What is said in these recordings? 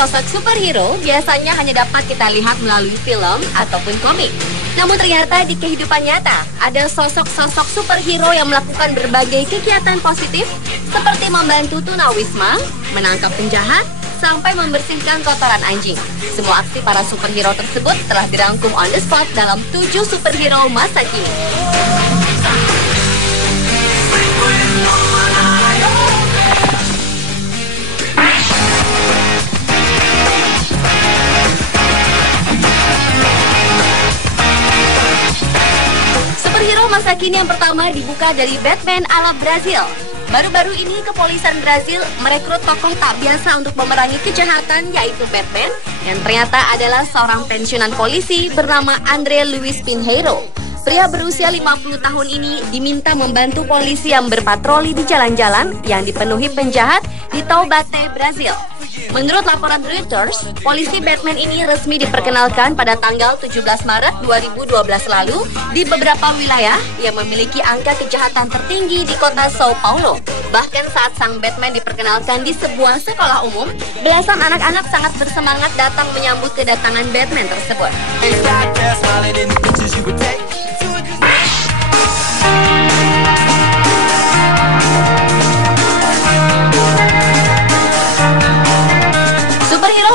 sosok superhero biasanya hanya dapat kita lihat melalui film ataupun komik. Namun ternyata di kehidupan nyata, ada sosok-sosok superhero yang melakukan berbagai kegiatan positif seperti membantu tunawisma, menangkap penjahat, sampai membersihkan kotoran anjing. Semua aksi para superhero tersebut telah dirangkum on the spot dalam 7 superhero masa kini. Superhero masa kini yang pertama dibuka dari Batman ala Brazil. Baru-baru ini kepolisian Brazil merekrut tokoh tak biasa untuk memerangi kejahatan, yaitu Batman, yang ternyata adalah seorang pensiunan polisi bernama André Luiz Pinheiro. Pria berusia 50 tahun ini diminta membantu polisi yang berpatroli di jalan-jalan yang dipenuhi penjahat di Taubaté, Brazil. Menurut laporan Reuters, polisi Batman ini resmi diperkenalkan pada tanggal 17 Maret 2012 lalu di beberapa wilayah yang memiliki angka kejahatan tertinggi di kota Sao Paulo. Bahkan saat sang Batman diperkenalkan di sebuah sekolah umum, belasan anak-anak sangat bersemangat datang menyambut kedatangan Batman tersebut.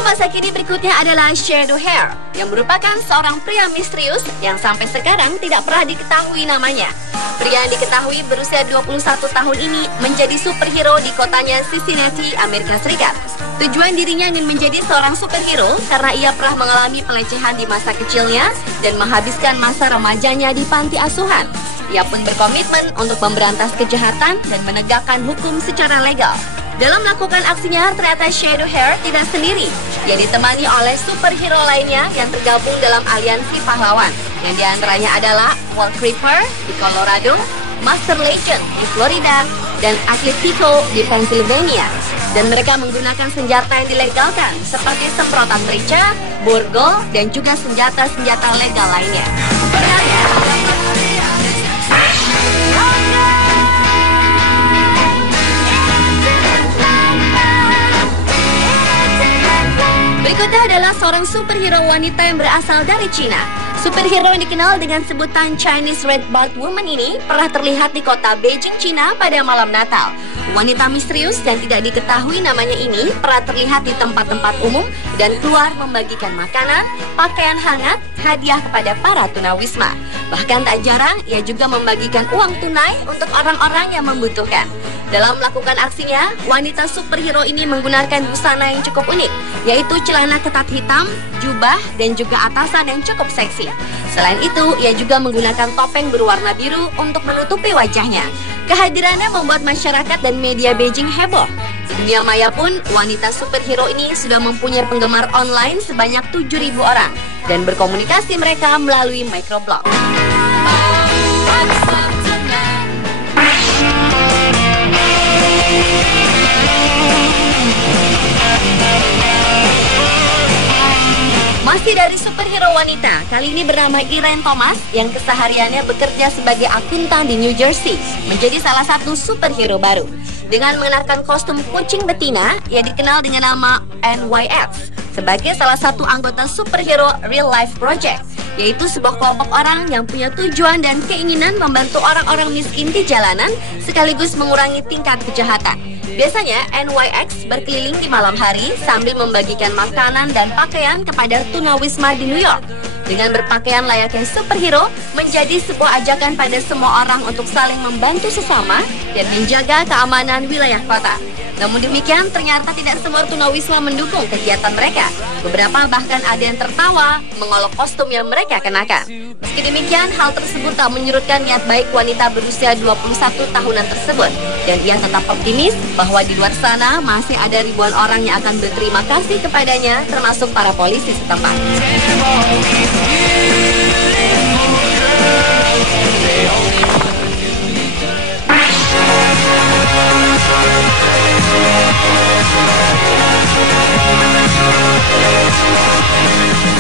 Masa kini berikutnya adalah Shadow Hair, yang merupakan seorang pria misterius yang sampai sekarang tidak pernah diketahui namanya. Pria yang diketahui berusia 21 tahun ini menjadi superhero di kotanya Cincinnati, Amerika Serikat. Tujuan dirinya ingin menjadi seorang superhero karena ia pernah mengalami pelecehan di masa kecilnya dan menghabiskan masa remajanya di panti asuhan. Ia pun berkomitmen untuk memberantas kejahatan dan menegakkan hukum secara legal. Dalam melakukan aksinya, ternyata Shadow Hair tidak sendiri. Ia ditemani oleh superhero lainnya yang tergabung dalam aliansi pahlawan, yang diantaranya adalah Wall Creeper di Colorado, Master Legend di Florida, dan Atletico di Pennsylvania. Dan mereka menggunakan senjata yang dilegalkan seperti semprotan merica, borgol, dan juga senjata-senjata legal lainnya. Berikutnya adalah seorang superhero wanita yang berasal dari Cina. Superhero yang dikenal dengan sebutan Chinese Red Bud Woman ini pernah terlihat di kota Beijing, Cina pada malam Natal. Wanita misterius dan tidak diketahui namanya ini pernah terlihat di tempat-tempat umum dan keluar membagikan makanan, pakaian hangat, hadiah kepada para tunawisma. Bahkan tak jarang ia juga membagikan uang tunai untuk orang-orang yang membutuhkan. Dalam melakukan aksinya, wanita superhero ini menggunakan busana yang cukup unik, yaitu celana ketat hitam, jubah, dan juga atasan yang cukup seksi. Selain itu, ia juga menggunakan topeng berwarna biru untuk menutupi wajahnya. Kehadirannya membuat masyarakat dan media Beijing heboh. Di dunia maya pun, wanita superhero ini sudah mempunyai penggemar online sebanyak 7.000 orang dan berkomunikasi mereka melalui microblog. Masih dari superhero wanita, kali ini bernama Irene Thomas yang kesehariannya bekerja sebagai akuntan di New Jersey, menjadi salah satu superhero baru. Dengan mengenakan kostum kucing betina, ia dikenal dengan nama NYX sebagai salah satu anggota superhero Real Life Project, yaitu sebuah kelompok orang yang punya tujuan dan keinginan membantu orang-orang miskin di jalanan sekaligus mengurangi tingkat kejahatan. Biasanya NYX berkeliling di malam hari sambil membagikan makanan dan pakaian kepada tunawisma di New York. Dengan berpakaian layaknya superhero, menjadi sebuah ajakan pada semua orang untuk saling membantu sesama dan menjaga keamanan wilayah kota. Namun demikian, ternyata tidak semua tunawisma mendukung kegiatan mereka. Beberapa bahkan ada yang tertawa mengolok kostum yang mereka kenakan. Meski demikian, hal tersebut tak menyurutkan niat baik wanita berusia 21 tahunan tersebut. Dan ia tetap optimis bahwa di luar sana masih ada ribuan orang yang akan berterima kasih kepadanya, termasuk para polisi setempat.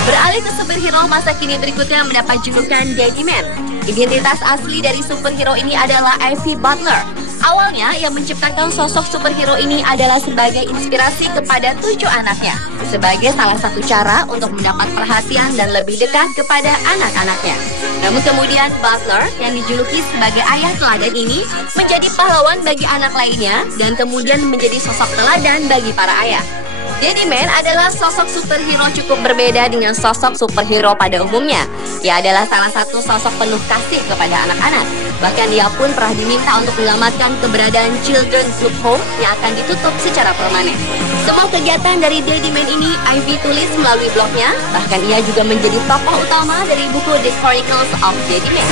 Beralih ke superhero superhero masa kini berikutnya mendapat julukan Daddy Man. Identitas asli dari superhero ini adalah Ivy Butler. Awalnya, ia menciptakan sosok superhero ini adalah sebagai inspirasi kepada 7 anaknya, sebagai salah satu cara untuk mendapat perhatian dan lebih dekat kepada anak-anaknya. Namun kemudian Butler yang dijuluki sebagai ayah teladan ini menjadi pahlawan bagi anak lainnya dan kemudian menjadi sosok teladan bagi para ayah. Daddy Man adalah sosok superhero cukup berbeda dengan sosok superhero pada umumnya. Ia adalah salah satu sosok penuh kasih kepada anak-anak. Bahkan dia pun pernah diminta untuk menyelamatkan keberadaan Children's Group Home yang akan ditutup secara permanen. Semua kegiatan dari Daddy Man ini Ivy tulis melalui blognya. Bahkan ia juga menjadi tokoh utama dari buku The Chronicles of Daddy Man.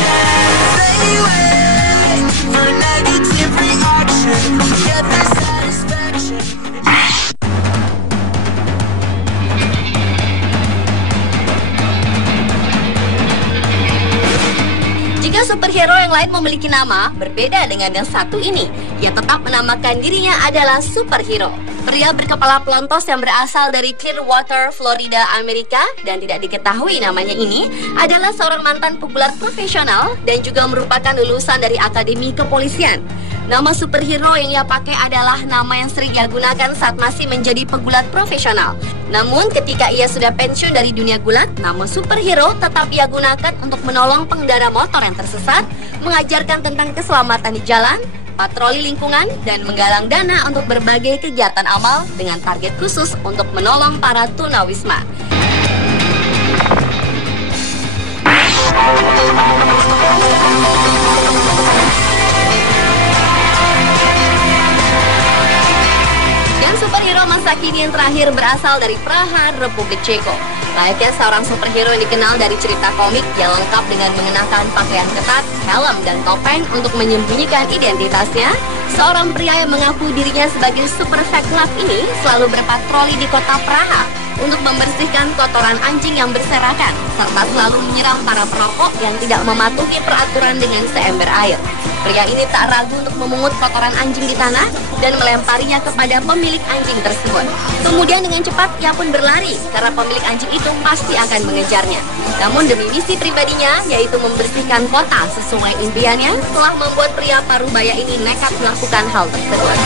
Jika superhero yang lain memiliki nama berbeda dengan yang satu ini, ia tetap menamakan dirinya adalah superhero. Pria berkepala pelontos yang berasal dari Clearwater, Florida, Amerika dan tidak diketahui namanya ini adalah seorang mantan pegulat profesional dan juga merupakan lulusan dari Akademi Kepolisian. Nama superhero yang ia pakai adalah nama yang sering ia gunakan saat masih menjadi pegulat profesional. Namun ketika ia sudah pensiun dari dunia gulat, nama superhero tetap ia gunakan untuk menolong pengendara motor yang tersesat, mengajarkan tentang keselamatan di jalan, patroli lingkungan, dan menggalang dana untuk berbagai kegiatan amal dengan target khusus untuk menolong para tunawisma. Dan superhero masa kini yang terakhir berasal dari Praha, Republik Ceko. Layaknya seorang superhero yang dikenal dari cerita komik yang lengkap dengan mengenakan pakaian ketat, helm, dan topeng untuk menyembunyikan identitasnya, seorang pria yang mengaku dirinya sebagai super fat lab ini selalu berpatroli di kota Praha untuk membersihkan kotoran anjing yang berserakan, serta selalu menyiram para perokok yang tidak mematuhi peraturan dengan seember air. Pria ini tak ragu untuk memungut kotoran anjing di tanah dan melemparinya kepada pemilik anjing tersebut. Kemudian dengan cepat ia pun berlari karena pemilik anjing itu pasti akan mengejarnya. Namun demi misi pribadinya, yaitu membersihkan kota sesuai impiannya, telah membuat pria parubaya ini nekat melakukan hal tersebut.